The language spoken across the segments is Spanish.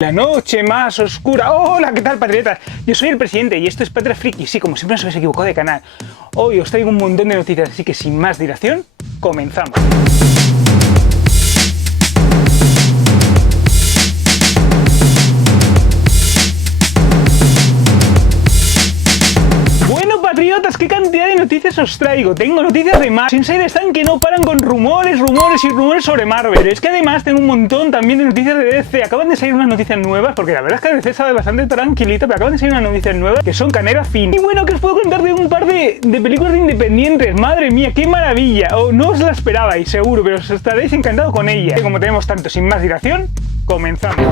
La noche más oscura. Hola, ¿qué tal, patriotas? Yo soy el presidente y esto es Patria Friki. Sí, como siempre os habéis equivocado de canal. Hoy os traigo un montón de noticias, así que sin más dilación, comenzamos. Patriotas, ¿qué cantidad de noticias os traigo? Tengo noticias de Marvel. Inside están que no paran con rumores sobre Marvel. Pero es que además tengo un montón también de noticias de DC. Acaban de salir unas noticias nuevas, porque la verdad es que DC sabe bastante tranquilita, pero acaban de salir unas noticias nuevas que son canela fin. Y bueno, que os puedo contar de un par de películas independientes. Madre mía, qué maravilla. No os la esperabais, seguro, pero os estaréis encantados con ella. Y como tenemos tanto, sin más dilación, comenzamos.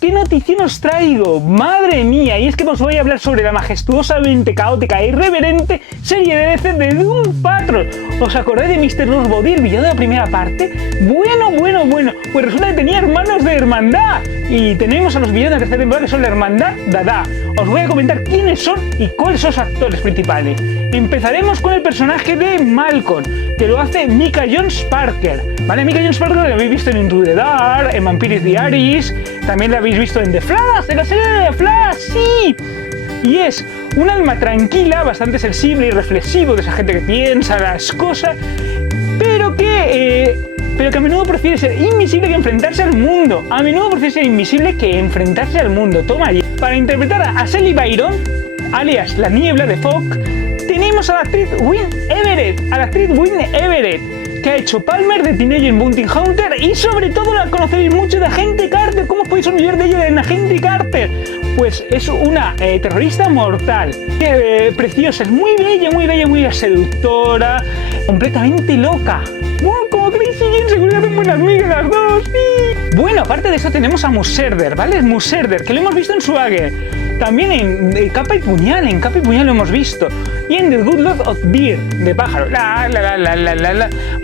¿Qué noticia os traigo? ¡Madre mía! Y es que os voy a hablar sobre la majestuosamente caótica e irreverente serie de DC de Doom Patrol. ¿Os acordáis de Mr. Rosebody, el villano de la primera parte? Bueno. Pues resulta que tenía hermanos de hermandad. Y tenemos a los villanos de la tercera temporada que son la hermandad Dada. Os voy a comentar quiénes son y cuáles son los actores principales. Empezaremos con el personaje de Malcolm, que lo hace Micah Jones Parker. ¿Vale? Micah Jones Parker la habéis visto en Into the Dark, en Vampire Diaries, también la habéis visto en The Flash, en la serie de The Flash, ¡sí! Y es un alma tranquila, bastante sensible y reflexivo, de esa gente que piensa las cosas, pero que a menudo prefiere ser invisible que enfrentarse al mundo. A menudo prefiere ser invisible que enfrentarse al mundo. Toma allí. Para interpretar a Sally Byron, alias La Niebla de Fog, tenemos a la actriz Wynne Everett, que ha hecho Palmer de Teenage Bounty Hunter y sobre todo la conocéis mucho de Agente Carter. ¿Cómo os podéis olvidar de ella en Agente Carter? Pues es una terrorista mortal, preciosa, es muy bella, muy seductora, completamente loca. Como Crazy Jean, seguridad en buenas amigas las dos, sí. Bueno, aparte de eso tenemos a Muserder, ¿vale? Muserder, que lo hemos visto en Swagger. También en Capa y Puñal, lo hemos visto. Y en The Good Lord of Beer, de pájaro.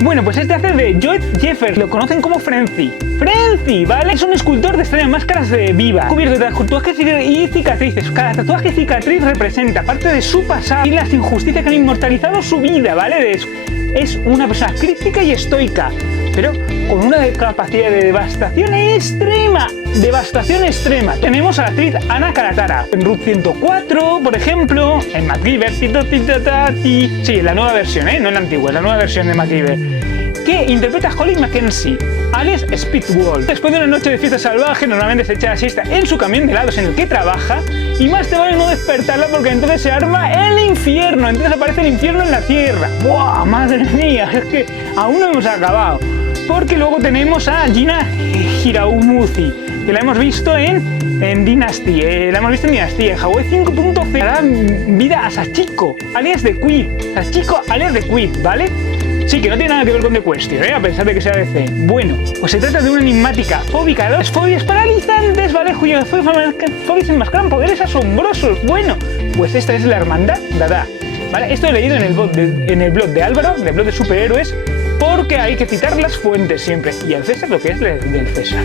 Bueno, pues este hace de Joe Jeffers, lo conocen como Frenzy, ¿vale? Es un escultor de extrañas máscaras de viva, cubierto de tatuajes y cicatrices. Cada tatuaje y cicatriz representa parte de su pasado y las injusticias que han inmortalizado su vida, ¿vale? Es una persona crítica y estoica, pero con una capacidad de devastación extrema. Tenemos a la actriz Ana Karatara en Route 104, por ejemplo, en MacGyver, sí, la nueva versión, no en la antigua, la nueva versión de MacGyver, que interpreta a Holly Mackenzie, alias Speedwall. Después de una noche de fiesta salvaje, normalmente se echa la siesta en su camión de helados en el que trabaja, y más te vale no despertarla porque entonces se arma el infierno, entonces aparece el infierno en la tierra. ¡Buah, madre mía! Es que aún no hemos acabado, porque luego tenemos a Gina Hiraumuzi, que la hemos visto en Dynasty, en Hawaii 5.0, da vida a Sachiko, alias de Quid, ¿vale? Sí, que no tiene nada que ver con The Question, a pesar de que sea DC. Bueno, pues se trata de una enigmática fóbica de las fobias paralizantes, ¿vale? Cuyas fobias enmascaran poderes asombrosos. Bueno, pues esta es la hermandad Dada, ¿vale? Esto he leído en el blog de Álvaro, en el blog de superhéroes, porque hay que citar las fuentes siempre. Y al César lo que es del César.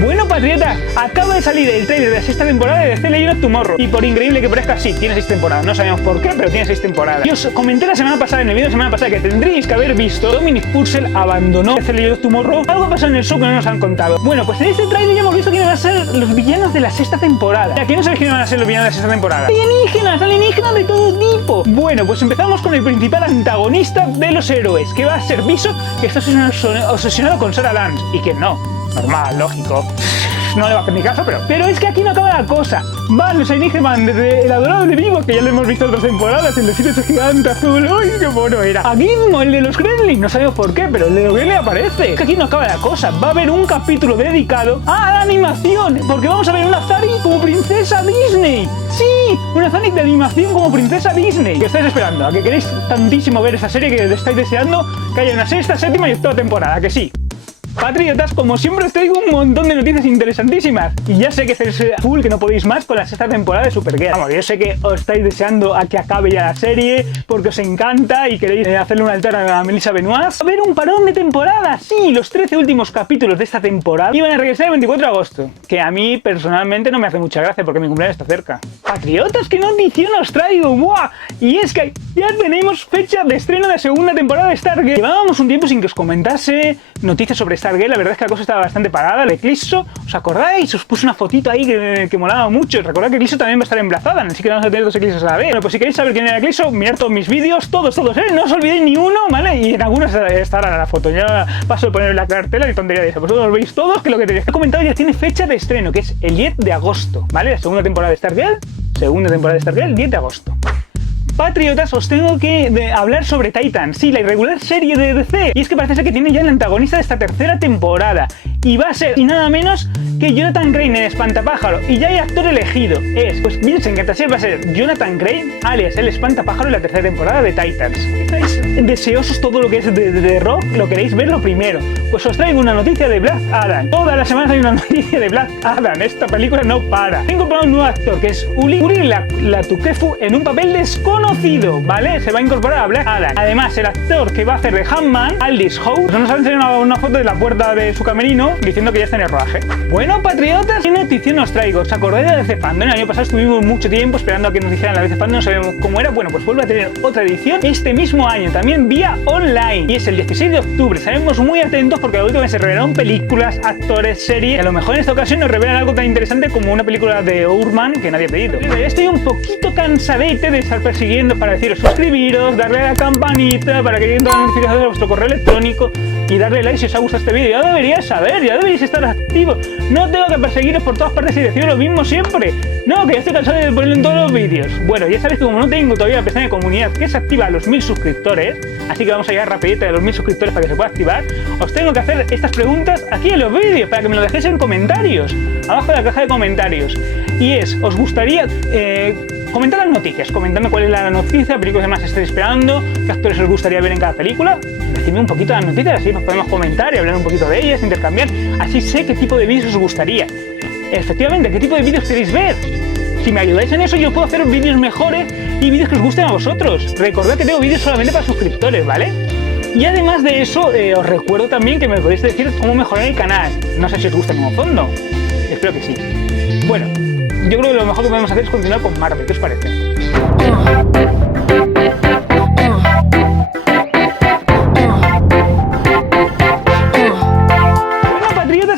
Bueno, patriotas, acaba de salir el trailer de la sexta temporada de DC Legend of Tomorrow. Y por increíble que parezca, sí, tiene 6 temporadas. No sabemos por qué, pero tiene 6 temporadas. Y os comenté la semana pasada, en el vídeo de la semana pasada, que tendréis que haber visto Dominic Purcell abandonó DC Legend of Tomorrow. Algo pasó en el show que no nos han contado. Bueno, pues en este trailer ya hemos visto quiénes van a ser los villanos de la sexta temporada. ¿A quién no sabéis quiénes van a ser los villanos de la sexta temporada? Alienígenas de todo tipo. Bueno, pues empezamos con el principal antagonista de los héroes, que va a ser Bishop, que está obsesionado con Sarah Lance. Y que no. Normal, lógico. No le va a hacer ni caso, pero es que aquí no acaba la cosa. Van los alienígenas desde el adorado de Vivo, que ya lo hemos visto en otras temporadas, el de ese gigante azul. ¡Uy, qué mono era! A Gizmo, el de los Gremlins, no sabemos por qué, pero el de los Gremlins aparece. Es que aquí no acaba la cosa. Va a haber un capítulo dedicado a la animación, porque vamos a ver una Zari como princesa Disney. ¡Sí! Una Zari de animación como princesa Disney. ¿Qué estáis esperando? ¿A que queréis tantísimo ver esa serie que estáis deseando que haya una sexta, séptima y octava temporada? ¿Que sí? Patriotas, como siempre os traigo un montón de noticias interesantísimas. Y ya sé que estáis full, que no podéis más con la sexta temporada de Supergirl. Vamos, yo sé que os estáis deseando a que acabe ya la serie, porque os encanta y queréis hacerle un altar a Melissa Benoist. A ver, un parón de temporada. Sí, los 13 últimos capítulos de esta temporada iban a regresar el 24 de agosto. Que a mí personalmente no me hace mucha gracia porque mi cumpleaños está cerca. Patriotas, ¿qué notición os traigo? ¡Buah! Y es que ya tenemos fecha de estreno de la segunda temporada de Stargirl. Llevábamos un tiempo sin que os comentase noticias sobre Stargirl. La verdad es que la cosa estaba bastante parada. De Eclipso, ¿os acordáis? Os puse una fotito ahí que molaba mucho. Recordad que Eclipso también va a estar embarazada, así que vamos a tener dos Eclipsos a la vez. Bueno, pues si queréis saber quién era Eclipso, mirad todos mis vídeos, todos, no os olvidéis ni uno, ¿vale? Y en algunos estará la foto. Ya paso de poner la cartela y tontería de eso. Vosotros lo veis todos, que lo que tenéis que comentar ya tiene fecha de estreno, que es el 10 de agosto, ¿vale? La segunda temporada de Stargirl, 10 de agosto. Patriotas, os tengo que hablar sobre Titans, sí, la irregular serie de DC. Y es que parece ser que tiene ya el antagonista de esta tercera temporada. Y va a ser, y nada menos, que Jonathan Crane en Espantapájaro. Y ya hay actor elegido. Pues Vincent Cassel va a ser Jonathan Crane, alias el Espantapájaro en la tercera temporada de Titans. ¿Estáis deseosos todo lo que es de Rock? ¿Lo queréis ver lo primero? Pues os traigo una noticia de Black Adam. Todas las semanas hay una noticia de Black Adam. Esta película no para. Han incorporado un nuevo actor, que es Uri Latukefu, en un papel desconocido, ¿vale? Se va a incorporar a Black Adam. Además, el actor que va a hacer de Handman, Aldis Howe, nos han enseñado una foto de la puerta de su camerino diciendo que ya está en el rodaje. Bueno, patriotas, ¿qué noticia os traigo? ¿Os acordáis de DC Fandom? El año pasado estuvimos mucho tiempo esperando a que nos dijeran la DC Fandom, no sabemos cómo era. Bueno, pues vuelve a tener otra edición este mismo año, también vía online. Y es el 16 de octubre. Estaremos muy atentos porque la última vez se revelaron películas, actores, series. Y a lo mejor en esta ocasión nos revelan algo tan interesante como una película de Urman que nadie ha pedido. Pero ya estoy un poquito cansadete de estar persiguiendo para deciros suscribiros, darle a la campanita para que lleguen todas las notificaciones de vuestro correo electrónico y darle like si os ha gustado este vídeo. Ya deberíais saber, ya deberíais estar activos. No tengo que perseguiros por todas partes y deciros lo mismo siempre. No, que ya estoy cansado de ponerlo en todos los vídeos. Bueno, ya sabéis que como no tengo todavía la pestaña de comunidad que se activa a los 1000 suscriptores, así que vamos a llegar rapidito a los 1000 suscriptores para que se pueda activar, os tengo que hacer estas preguntas aquí en los vídeos para que me lo dejéis en comentarios, abajo de la caja de comentarios. Y es, ¿os gustaría comentar las noticias? Comentadme cuál es la noticia, películas que más estáis esperando, qué actores os gustaría ver en cada película. Decidme un poquito las noticias, así nos podemos comentar y hablar un poquito de ellas, intercambiar. Así sé qué tipo de vídeos os gustaría. Efectivamente, qué tipo de vídeos queréis ver. Si me ayudáis en eso, yo puedo hacer vídeos mejores y vídeos que os gusten a vosotros. Recordad que tengo vídeos solamente para suscriptores, ¿vale? Y además de eso, os recuerdo también que me podéis decir cómo mejorar el canal. No sé si os gusta como fondo. Espero que sí. Bueno, yo creo que lo mejor que podemos hacer es continuar con Marvel. ¿Qué os parece?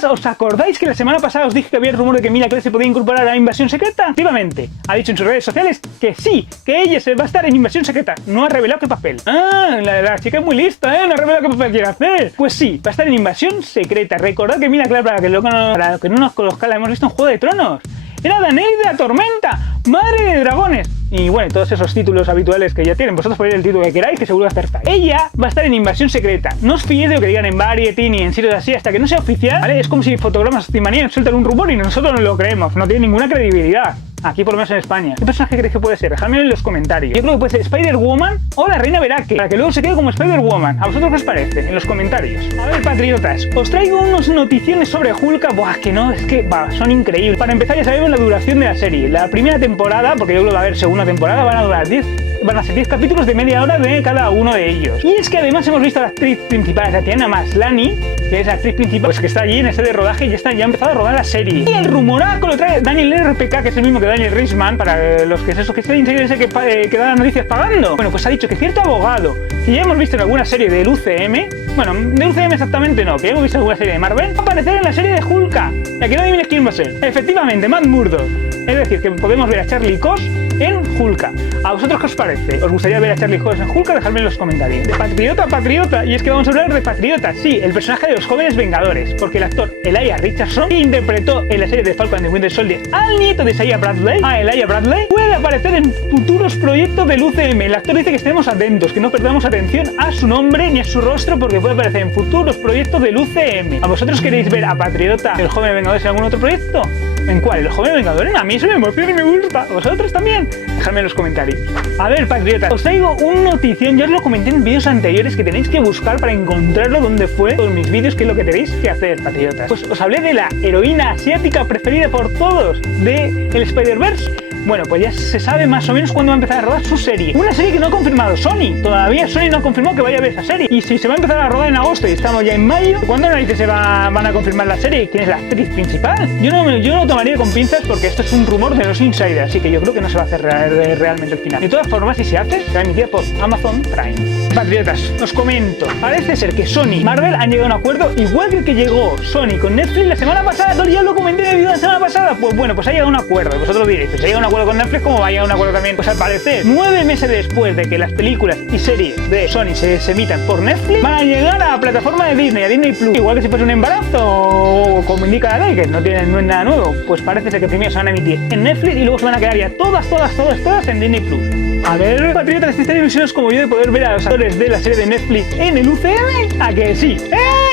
¿Os acordáis que la semana pasada os dije que había el rumor de que Emilia Clarke se podía incorporar a la Invasión Secreta? Activamente, ha dicho en sus redes sociales que sí, que ella se va a estar en Invasión Secreta. No ha revelado qué papel. Ah, la chica es muy lista, ¿eh? No ha revelado qué papel quiere hacer. Pues sí, va a estar en Invasión Secreta. Recordad que Emilia Clarke, para que no nos conozca, la hemos visto en Juego de Tronos. Era Daenerys de la Tormenta, madre de dragones. Y bueno, todos esos títulos habituales que ya tienen. Vosotros podéis el título que queráis, que seguro acertáis. Ella va a estar en Invasión Secreta. No os fiéis de lo que digan en Variety ni en sitios así hasta que no sea oficial, ¿vale? Es como si Fotogramas Cimanía sueltan un rumor y nosotros no lo creemos. No tiene ninguna credibilidad. Aquí por lo menos en España. ¿Qué personaje creéis que puede ser? Dejadmelo en los comentarios. Yo creo que puede ser Spider-Woman o la Reina Verake, para que luego se quede como Spider-Woman. ¿A vosotros qué os parece? En los comentarios. A ver, patriotas, os traigo unas noticiones sobre Hulk. Buah, que no, es que son increíbles. Para empezar, ya sabemos la duración de la serie. La primera temporada, porque yo creo que va a haber segunda temporada, van a ser 10 capítulos de media hora de cada uno de ellos. Y es que además hemos visto a la actriz principal, Tatiana Maslany, que es la actriz principal, pues que está allí en ese de rodaje y ya ha empezado a rodar la serie. Y el rumoraco lo trae Daniel RPK, que es el mismo que Daniel Riesman, para los que es eso, que es el insider ese que da las noticias pagando. Bueno, pues ha dicho que cierto abogado, que ya hemos visto en alguna serie del UCM, bueno, de UCM exactamente no, que ya hemos visto en alguna serie de Marvel, va a aparecer en la serie de Hulk. Y aquí no adivines quién va a ser. Efectivamente, Matt Murdock. Es decir, que podemos ver a Charlie Cox en Hulk. ¿A vosotros qué os parece? ¿Os gustaría ver a Charlie Cox en Hulk? Dejadme en los comentarios. De Patriota a Patriota. Y es que vamos a hablar de Patriota. Sí, el personaje de los jóvenes Vengadores. Porque el actor Elijah Richardson, que interpretó en la serie de Falcon and the Winter Soldier al nieto de Elijah Bradley, puede aparecer en futuros proyectos del UCM. El actor dice que estemos atentos, que no perdamos atención a su nombre ni a su rostro, porque puede aparecer en futuros proyectos del UCM. ¿A vosotros queréis ver a Patriota, el joven Vengadores, en algún otro proyecto? ¿En cuál? ¿Los Jóvenes Vengadores? A mí eso me emociona y me gusta. ¿Vosotros también? Dejadme en los comentarios. A ver, patriotas, os traigo una notición. Yo os lo comenté en vídeos anteriores que tenéis que buscar para encontrarlo donde fue todos mis vídeos, que es lo que tenéis que hacer, patriotas. Pues os hablé de la heroína asiática preferida por todos de el Spider-Verse. Bueno, pues ya se sabe más o menos cuándo va a empezar a rodar su serie. Una serie que no ha confirmado Sony. Todavía Sony no ha confirmado que vaya a ver esa serie. Y si se va a empezar a rodar en agosto y estamos ya en mayo, ¿cuándo narices van a confirmar la serie? ¿Quién es la actriz principal? Yo no tomaría con pinzas porque esto es un rumor de los insiders, así que yo creo que no se va a hacer realmente el final. De todas formas, si se hace, será emitida por Amazon Prime. Patriotas, os comento. Parece ser que Sony y Marvel han llegado a un acuerdo igual que el que llegó Sony con Netflix la semana pasada. Ya lo comenté en el video de la semana pasada. Pues bueno, pues ha llegado a un acuerdo. Vosotros diréis, pues ha llegado a un acuerdo con Netflix, ¿cómo va a llegar a un acuerdo también? Pues al parecer, 9 meses después de que las películas y series de Sony se emitan por Netflix, van a llegar a la plataforma de Disney, a Disney Plus. Igual que si fuese un embarazo o como indica la ley, que no es nada nuevo, pues parece ser que primero se van a emitir en Netflix y luego se van a quedar ya todas en Disney Plus. A ver, patriotas, ¿estáis ilusionados como yo de poder ver a los actores de la serie de Netflix en el UCM? ¿A que sí?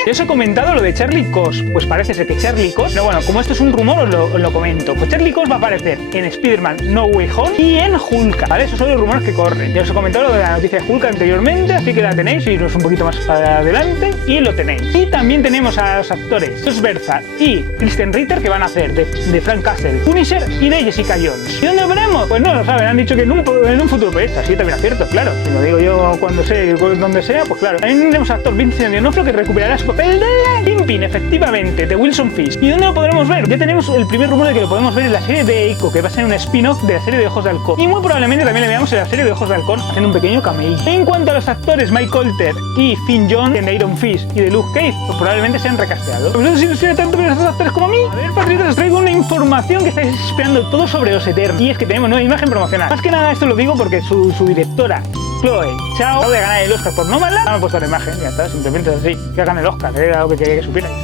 Yo os he comentado lo de Charlie Cox. Pues parece ser que Charlie Cox, pero bueno, como esto es un rumor os lo comento. Pues Charlie Cox va a aparecer en Spider-Man No Way Home y en Hulk, ¿vale? Esos son los rumores que corren. Ya os he comentado lo de la noticia de Hulk anteriormente, así que la tenéis, iros un poquito más para adelante y lo tenéis. Y también tenemos a los actores Josh Berza y Kristen Ritter, que van a hacer de Frank Castle, Punisher y de Jessica Jones. ¿Y dónde lo veremos? Pues no lo saben, han dicho que en un futuro, pues así también acierto, claro. Si lo digo yo cuando sé, donde sea, pues claro. También tenemos al actor Vincent D'Onofrio, que recuperará su papel de Kingpin, efectivamente, de Wilson Fisk. ¿Y dónde lo podremos ver? Ya tenemos el primer rumor de que lo podemos ver en la serie de Echo, que va a ser un spin-off de la serie de Ojos de Halcón. Y muy probablemente también le veamos en la serie de Ojos de Halcón haciendo un pequeño cameo. En cuanto a los actores Mike Colter y Finn Jones de Iron Fist y de Luke Cage, pues probablemente sean recasteados. ¿Vosotros os ilusiona tanto ver a estos actores como a mí? A ver, patriotas, os traigo una información que estáis esperando todo sobre los Eternos. Y es que tenemos nueva imagen promocional. Más que nada esto lo digo porque su directora, Chloe Zhao, acaba de ganar el Oscar por Nomadland. Me he puesto la imajen, ya está, simplemente así. Que gane el Oscar, era algo que quería que supierais.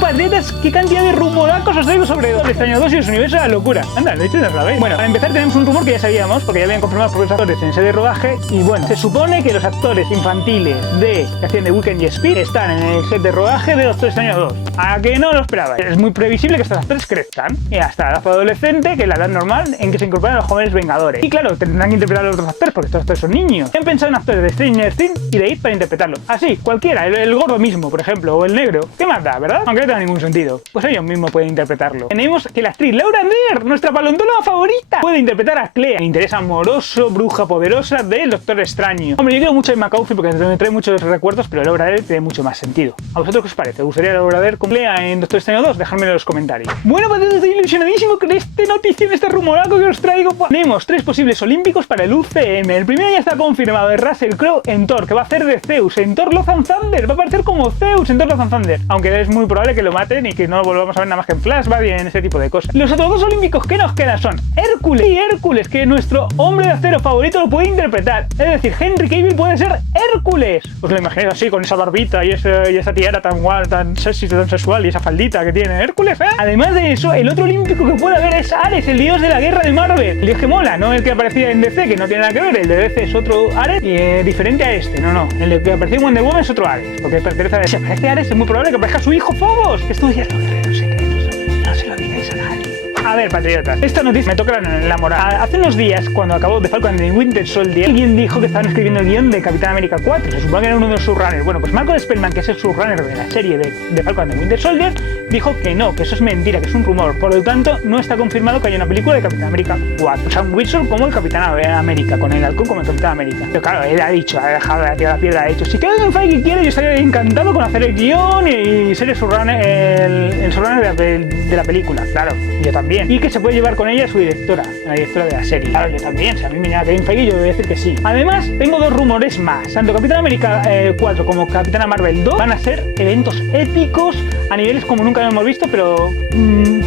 Patriotas, qué cantidad de rumoracos os traigo sobre Doctor Extraño 2 y su universo de la locura. Anda, de hecho ya lo sabéis. Bueno, para empezar tenemos un rumor que ya sabíamos, porque ya habían confirmado por los actores en serie de rodaje. Y bueno, se supone que los actores infantiles que hacían de Wiccan y Speed están en el set de rodaje de Doctor Extraño 2. ¿A que no lo esperabais? Es muy previsible que estos actores crezcan. Y hasta la edad adolescente, que es la edad normal en que se incorporan los jóvenes Vengadores. Y claro, tendrán que interpretar a los otros actores, porque estos actores son niños. Han pensado en actores de Stranger Things y de IT para interpretarlo. Así, cualquiera, el gordo mismo, por ejemplo, o el negro. ¿Qué más da, verdad? Aunque no tenga ningún sentido. Pues ellos mismos pueden interpretarlo. Tenemos que la actriz Laura Dern, nuestra paleontóloga favorita, puede interpretar a Clea, el interés amoroso, bruja poderosa del Doctor Extraño. Hombre, yo quiero mucho en McAuliffe porque me trae muchos recuerdos, pero Laura Dern tiene mucho más sentido. ¿A vosotros qué os parece? ¿Os gustaría Laura Dern con Clea en Doctor Extraño 2? Dejadmelo en los comentarios. Bueno, pues estoy ilusionadísimo con este notición, este rumoraco que os traigo. Tenemos 3 posibles olímpicos para el UCM. El primero ya está confirmado, de Russell Crowe en Thor, que va a hacer de Zeus en Thor Love and Thunder. Va a aparecer como Zeus en Thor Love and Thunder, aunque es muy probable que lo maten y que no lo volvamos a ver nada más que en flashback y en ese tipo de cosas. Los otros 2 olímpicos que nos quedan son Hércules y Hércules, que nuestro hombre de acero favorito lo puede interpretar. Es decir, Henry Cavill puede ser Hércules. Os lo imagináis así, con esa barbita y esa tiara tan guay, tan sexy, tan sexual y esa faldita que tiene Hércules, ¿eh? Además de eso, el otro olímpico que puede haber es Ares, el dios de la guerra de Marvel. El dios que mola, no el que aparecía en DC, que no tiene nada que ver. El de DC es otro Ares y diferente a este. No. El que aparecía en Wonder Woman es otro Ares, porque pertenece a... Si aparece Ares, es muy probable que aparezca su hijo Phobos, que estudia los guerreros secretos. No se lo digáis a nadie. A ver, patriotas, esta noticia me toca la moral. Hace unos días, cuando acabó The Falcon and the Winter Soldier, alguien dijo que estaban escribiendo el guión de Capitán América 4. Se supone que era uno de los showrunners. Bueno, pues Malcolm Spellman, que es el showrunner de la serie de The Falcon and the Winter Soldier, dijo que no, que eso es mentira, que es un rumor. Por lo tanto, no está confirmado que haya una película de Capitán América 4. O sea, un Wilson como el Capitán América, con el halcón como el Capitán América. Pero claro, él ha dicho, ha dejado la tierra la piedra, ha dicho, si Kevin Feige quiere, yo estaría encantado con hacer el guión y ser el showrunner, el showrunner de la película. Claro, yo también. Y que se puede llevar con ella su directora, la directora de la serie. Claro, yo también. Si a mí me llama Kevin Feige, yo voy a decir que sí. Además, tengo 2 rumores más. Tanto Capitán América 4 como Capitana Marvel 2 van a ser eventos épicos a niveles como nunca lo hemos visto, pero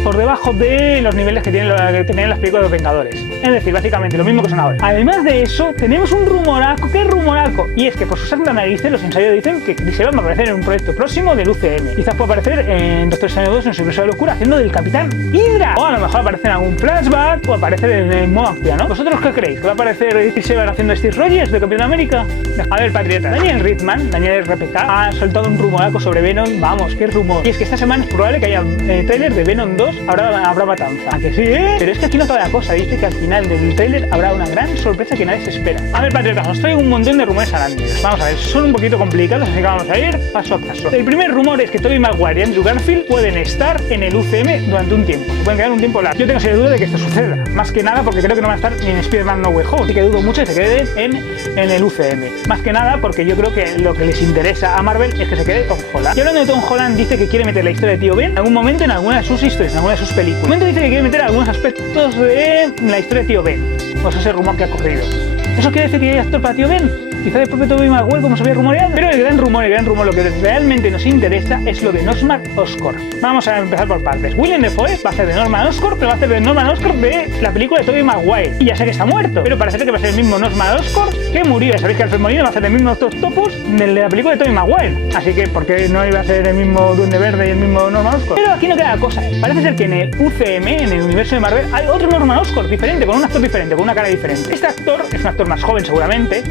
por debajo de los niveles que tenían las películas de los Vengadores. Es decir, básicamente lo mismo que son ahora. Además de eso, tenemos un rumoraco. ¿Qué rumoraco? poco, y es que por sus santas narices los ensayos dicen que Chris Evans va a aparecer en un proyecto próximo del UCM. Quizás pueda aparecer en Doctor Strange 2 en su universo de locura haciendo del Capitán Hydra, o a lo mejor aparecer en algún flashback o aparecer en el modo acción, ¿no? ¿Vosotros qué creéis? ¿Que va a aparecer Chris Evans haciendo Steve Rogers de Capitán América? A ver, patriota, Daniel Ritzman, Daniel RPK, ha soltado un rumoraco sobre Venom. Vamos, qué rumor. Y es que esta semana es probable que haya trailer de Venom 2, habrá matanza. ¿A que sí, Pero es que aquí no toda la cosa. Dice que al final del trailer habrá una gran sorpresa que nadie se espera. A ver, patriotas, os traigo un montón de rumores arácnidos. Vamos a ver, son un poquito complicados, así que vamos a ir paso a paso. El primer rumor es que Tobey Maguire y Andrew Garfield pueden estar en el UCM durante un tiempo. Se pueden quedar un tiempo largo. Yo tengo seria duda de que esto suceda. Más que nada porque creo que no van a estar ni en Spider-Man No Way Home. Así que dudo mucho que se queden en el UCM. Más que nada porque yo creo que lo que les interesa a Marvel es que se quede Tom Holland. Y hablando de Tom Holland, dice que quiere meter la historia de Tío Ben en algún momento en alguna de sus historias, en alguna de sus películas. En un momento dice que quiere meter algunos aspectos de la historia de Tío Ben. Pues ese rumor que ha corrido. ¿Eso quiere decir que hay actor para Tío Ben? Quizá el propio Tobey Maguire, como se había rumoreado. Pero el gran rumor, lo que realmente nos interesa es lo de Norman Oscorp. Vamos a empezar por partes. William Dafoe va a hacer de Norman Oscorp, pero va a hacer de Norman Oscorp de la película de Tobey Maguire. Y ya sé que está muerto, pero parece que va a ser el mismo Norman Oscorp que murió. Ya sabéis que Alfred Molina va a hacer el mismo Octopus de la película de Tobey Maguire. Así que, ¿por qué no iba a ser el mismo Duende Verde y el mismo Norman Oscorp? Pero aquí no queda cosa. Parece ser que en el UCM, en el universo de Marvel, hay otro Norman Oscorp diferente, con un actor diferente, con una cara diferente. Este actor es un actor más joven seguramente.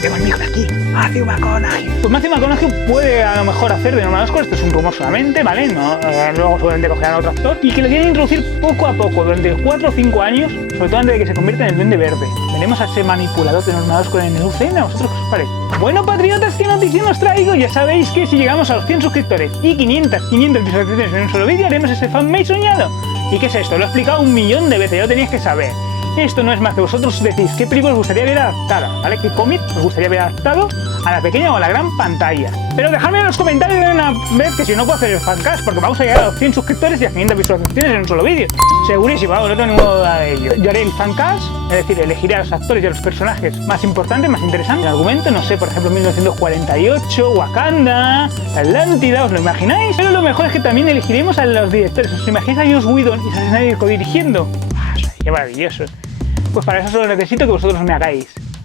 Tengo el mío de aquí, Matthew McConaughey. Pues Matthew McConaughey puede a lo mejor hacer de Norman Oscorp, esto es un rumor solamente, ¿vale? No, luego seguramente cogerán a otro actor. Y que lo quieren introducir poco a poco, durante 4 o 5 años, sobre todo antes de que se convierta en el Duende Verde. Veremos a ese manipulador de Norman Oscorp en el UCM, ¿a vosotros qué os parece? Bueno, patriotas, ¿qué noticia nos traigo? Ya sabéis que si llegamos a los 100 suscriptores y 500 visualizaciones en un solo vídeo, haremos ese fanmade soñado. ¿Y qué es esto? Lo he explicado 1.000.000 de veces, ya lo teníais que saber. Esto no es más que vosotros decís qué película os gustaría ver adaptada, ¿vale? ¿Qué cómic os gustaría ver adaptado a la pequeña o a la gran pantalla? Pero dejadme en los comentarios de una vez que si no puedo hacer el fancast, porque vamos a llegar a los 100 suscriptores y a 500 visualizaciones en un solo vídeo. Segurísimo, no tengo ninguna duda de ello. Yo haré el fancast, es decir, elegiré a los actores y a los personajes más importantes, más interesantes. El argumento, no sé, por ejemplo, 1948, Wakanda, Atlántida, ¿os lo imagináis? Pero lo mejor es que también elegiremos a los directores. ¿Os imagináis a Joss Whedon y a Snyder co-dirigiendo? ¡Qué maravilloso! Pues para eso solo necesito que vosotros me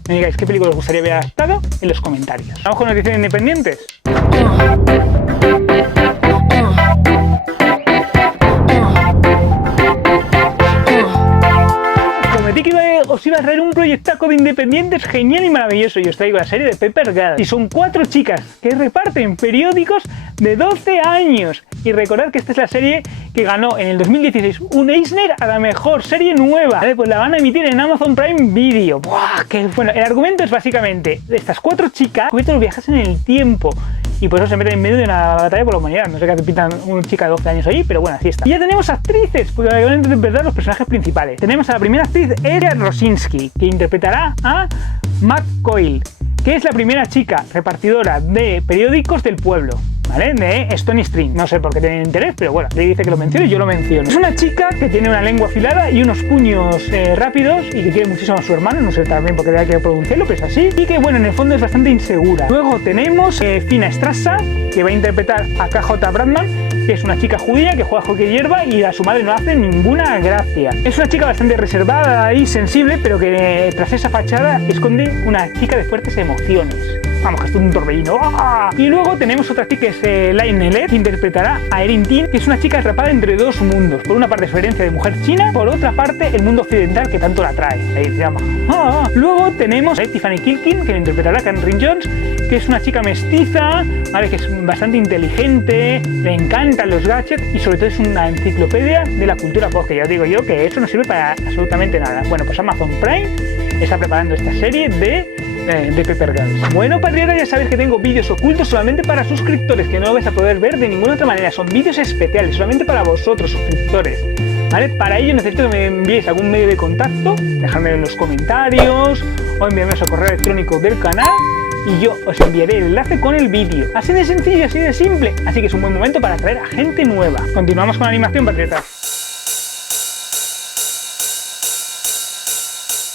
digáis qué película os gustaría ver adaptado en los comentarios. Vamos con noticias independientes. Prometí que os iba a traer un proyectaco de independientes genial y maravilloso y os traigo la serie de Paper Girls. Y son 4 chicas que reparten periódicos de 12 años. Y recordad que esta es la serie que ganó en el 2016 un Eisner a la mejor serie nueva. ¿Vale? Pues la van a emitir en Amazon Prime Video. ¡Buah! ¡Qué bueno! El argumento es básicamente estas 4 chicas cubiertas los viajes en el tiempo. Y por eso se meten en medio de una batalla por la humanidad. No sé qué pintan una chica de 12 años ahí, pero bueno, así está. Y ya tenemos actrices, porque van a interpretar los personajes principales. Tenemos a la primera actriz, Eria Rosinski, que interpretará a McCoy, que es la primera chica repartidora de periódicos del pueblo, ¿vale? De Stony Street. No sé por qué tienen interés, pero bueno, le dice que lo mencione y yo lo menciono. Es una chica que tiene una lengua afilada y unos puños rápidos y que quiere muchísimo a su hermano, no sé también por qué hay que pronunciarlo, pero es así. Y que bueno, en el fondo es bastante insegura. Luego tenemos Fina Strassa, que va a interpretar a KJ Bradman, que es una chica judía que juega hockey hierba y a su madre no hace ninguna gracia. Es una chica bastante reservada y sensible, pero que tras esa fachada esconde una chica de fuertes emociones. Vamos, que esto es un torbellino. ¡Ah! Y luego tenemos otra chica que es Lionel Ed, que interpretará a Erin Tin, que es una chica atrapada entre dos mundos. Por una parte su herencia de mujer china, por otra parte el mundo occidental que tanto la atrae. Ahí se llama. ¡Ah! Luego tenemos a Tiffany Kilkin, que la interpretará a Catherine Jones, que es una chica mestiza, ¿vale? Que es bastante inteligente, le encantan los gadgets y sobre todo es una enciclopedia de la cultura pop, que ya os digo yo que eso no sirve para absolutamente nada. Bueno, pues Amazon Prime está preparando esta serie de Paper Girls. Bueno, patriotas, ya sabéis que tengo vídeos ocultos solamente para suscriptores, que no lo vais a poder ver de ninguna otra manera. Son vídeos especiales, solamente para vosotros, suscriptores, ¿vale? Para ello necesito que me enviéis algún medio de contacto, dejadmelo en los comentarios o enviadme a correo electrónico del canal y yo os enviaré el enlace con el vídeo. Así de sencillo, así de simple. Así que es un buen momento para atraer a gente nueva. Continuamos con la animación, patriotas.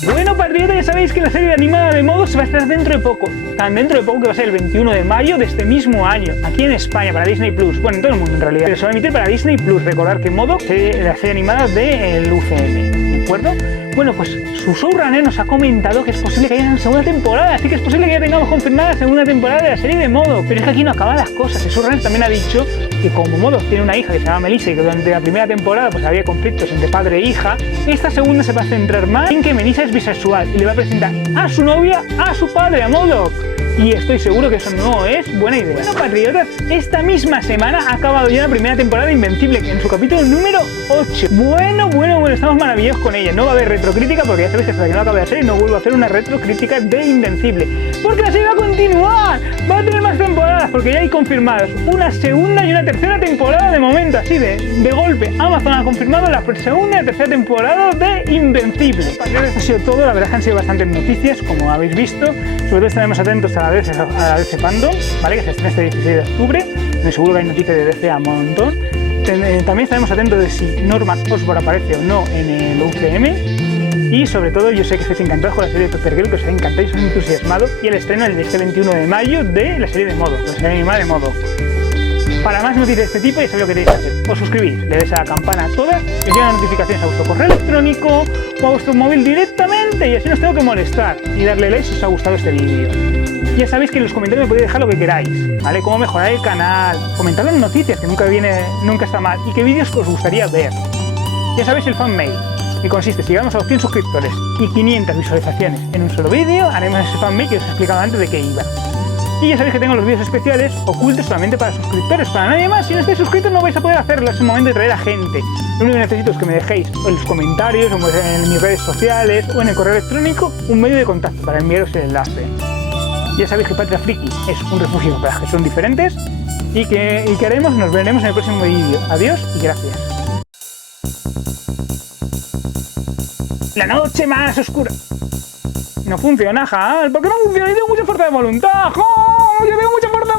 Bueno, patriotas, ya sabéis que la serie animada de Modo se va a estar dentro de poco. Tan dentro de poco que va a ser el 21 de mayo de este mismo año, aquí en España, para Disney Plus. Bueno, en todo el mundo en realidad. Pero se va a emitir para Disney Plus. Recordar que Modo es la serie animada del UCM. ¿de acuerdo? Bueno, pues su showrunner nos ha comentado que es posible que haya una segunda temporada, así que es posible que ya tengamos confirmada la segunda temporada de la serie de Modo. Pero es que aquí no acaban las cosas. El showrunner también ha dicho que como Modo tiene una hija que se llama Melissa y que durante la primera temporada pues había conflictos entre padre e hija, esta segunda se va a centrar más en que Melissa es bisexual y le va a presentar a su novia a su padre, a MODOK. Y estoy seguro que eso no es buena idea. Bueno, patriotas, esta misma semana ha acabado ya la primera temporada de Invencible, en su capítulo número 8. Bueno, estamos maravillosos con ella. No va a haber retrocrítica porque ya sabéis que hasta que no acabe la serie no vuelvo a hacer una retrocrítica de Invencible. Porque la serie va a continuar, va a tener más temporadas porque ya hay confirmadas una segunda y una tercera temporada de momento, así de golpe. Amazon ha confirmado la segunda y la tercera temporada de Invencible. Patriotas, ha sido todo, la verdad es que han sido bastantes noticias, como habéis visto. Sobre todo estaremos atentos a la DC Fandom, ¿vale? Que se estrena este 16 de octubre. Me seguro que hay noticias de DC a un montón. También estaremos atentos de si Norman Osborn aparece o no en el UCM. Y sobre todo, yo sé que estáis encantados con la serie de Topper Girl, que os ha encantado y os ha entusiasmado. Y el estreno el de este 21 de mayo de la serie de Modo, la serie animada de Modo. Para más noticias de este tipo, ya sabéis lo que tenéis que hacer. Os suscribís, le dais a la campana a todas, y os llegan notificaciones a vuestro correo electrónico o a vuestro móvil directamente, y así no os tengo que molestar. Y darle like si os ha gustado este vídeo. Ya sabéis que en los comentarios me podéis dejar lo que queráis, ¿vale? Cómo mejorar el canal, comentar las noticias, que nunca está mal, y qué vídeos os gustaría ver. Ya sabéis el fanmail, que consiste, si llegamos a los 100 suscriptores y 500 visualizaciones en un solo vídeo, haremos ese fanmail que os he explicado antes de qué iba. Y ya sabéis que tengo los vídeos especiales ocultos solamente para suscriptores, para nadie más. Si no estáis suscritos no vais a poder hacerlo, es el momento de traer a gente. Lo único que necesito es que me dejéis en los comentarios, o en mis redes sociales, o en el correo electrónico, un medio de contacto para enviaros el enlace. Ya sabéis que Patria Friki es un refugio para los que son diferentes y que haremos, nos veremos en el próximo vídeo. Adiós y gracias. La noche más oscura. No funciona, Hal. ¿Por qué no funciona? Yo tengo mucha fuerza de voluntad. ¡Jo! Yo tengo mucha fuerza de voluntad.